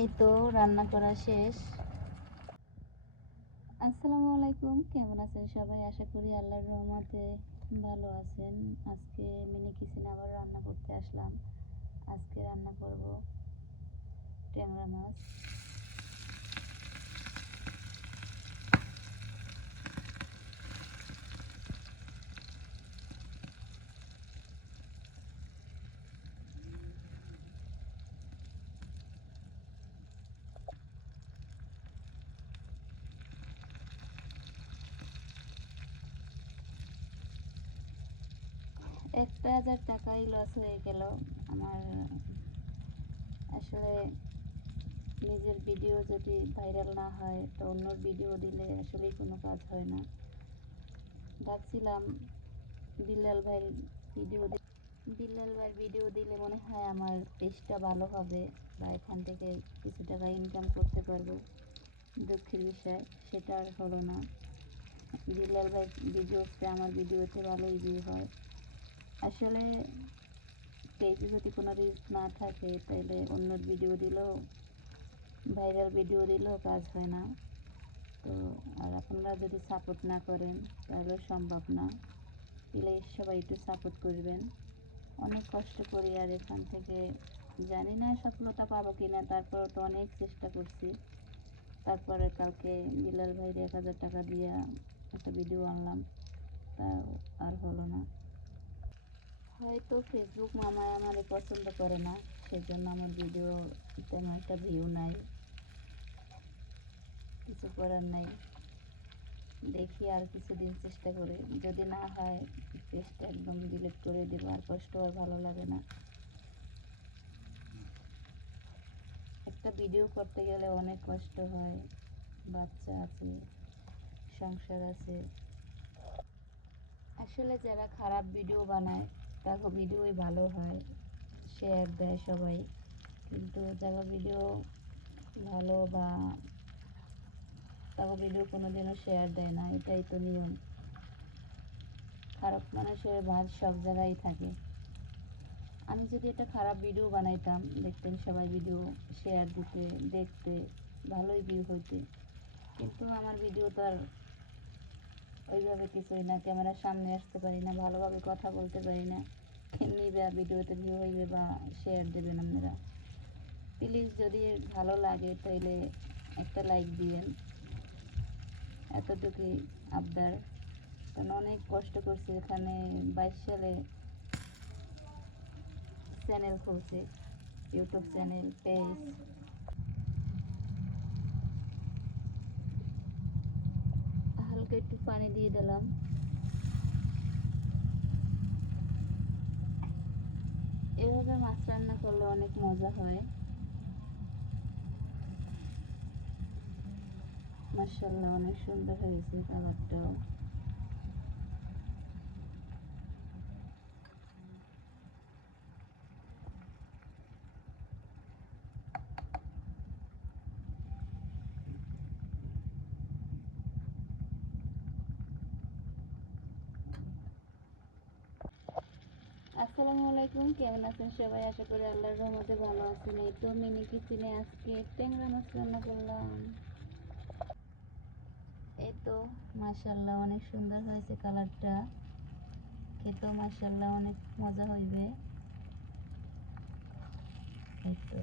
এই তো রান্না করা শেষ। আসসালামু আলাইকুম, কেমন আছেন সবাই? আশা করি আল্লাহর রহমতে ভালো আছেন। আজকে মিনি কিচেনে আবার রান্না করতে আসলাম। আজকে রান্না করব ট্যাংরা মাছ। একটা 1000 টাকাই লস হয়ে গেল আমার। আসলে নিজের ভিডিও যদি ভাইরাল না হয় তো অন্যর ভিডিও দিলে আসলেই কোনো কাজ হয় না। ভাবছিলাম বিল্লাল ভাইয়ের ভিডিও বিল্লাল ভাইয়ের ভিডিও দিলে মনে হয় আমার পেজটা ভালো হবে বা এখান থেকে কিছু টাকা ইনকাম করতে পারবো। দুঃখের বিষয় সেটা আর হলো না। বিল্লাল ভাই ভিডিওতে আমার ভিডিওতে ভালোই ভিউ হয়। আসলে পেজে যদি কোনো রিচ না থাকে তাহলে অন্যর ভিডিও দিলেও, ভাইরাল ভিডিও দিলেও কাজ হয় না। তো আর আপনারা যদি সাপোর্ট না করেন তাহলে সম্ভব না। প্লিজ সবাই একটু সাপোর্ট করবেন। অনেক কষ্ট করি আর এখান থেকে জানি না সফলতা পাবো কি না, তারপরেও তো অনেক চেষ্টা করছি। তারপরে কালকে বিলাল ভাইয়ের 1000 টাকা দিয়ে একটা ভিডিও আনলাম, তা আর হলো না। হয়তো ফেসবুক মামায় আমারে পছন্দ করে না, সেজন্য আমার ভিডিও তেমন একটা ভিউ নাই। কিছু করার নাই, দেখি আর কিছুদিন চেষ্টা করি। যদি না হয় পেজটা একদম ডিলিট করে দেবো, আর কষ্ট আর ভালো লাগে না। একটা ভিডিও করতে গেলে অনেক কষ্ট হয়, বাচ্চা আছে, সংসার আছে। আসলে যারা খারাপ ভিডিও বানায় তাকে ভিডিওই ভালো হয়, শেয়ার দেয় সবাই। কিন্তু যারা ভিডিও ভালো বা তাকে ভিডিও কোনোদিনও শেয়ার দেয় না, এটাই তো নিয়ম। খারাপ মানুষের ভাঁজ সব জায়গায় থাকে। আমি যদি একটা খারাপ ভিডিও বানাইতাম, দেখতেন সবাই ভিডিও শেয়ার দিতে, দেখতে, ভালোই ভিউ হইতে। কিন্তু আমার ভিডিও তো আর ওইভাবে কিছুই না, ক্যামেরার সামনে আসতে পারি না, ভালোভাবে কথা বলতে পারি না। কেমনি বা ভিডিওতে ভিউ হইবে বা শেয়ার দেবেন আপনারা? প্লিজ যদি ভালো লাগে তাইলে একটা লাইক দিবেন, এতটুকুই আবদার। কারণ অনেক কষ্ট করছি, এখানে 22 সালে চ্যানেল খুলছে, ইউটিউব চ্যানেল, পেজ। হালকা একটু পানি দিয়ে দিলাম। এভাবে মাছ রান্না করলে অনেক মজা হয়। মাশাআল্লাহ, অনেক সুন্দর হয়েছে কালারটাও। আসসালামু আলাইকুম, কেমন আছেন সবাই? আশা করি আল্লাহর রহমতে ভালো আছেন। এই তো মিনি কিচেনে আজকে ট্যাংরা মাছ রান্না করলাম। এই তো মাশাআল্লাহ, অনেক সুন্দর হয়েছে কালারটা। খেতেও মাশাআল্লাহ অনেক মজা হইবে। এই তো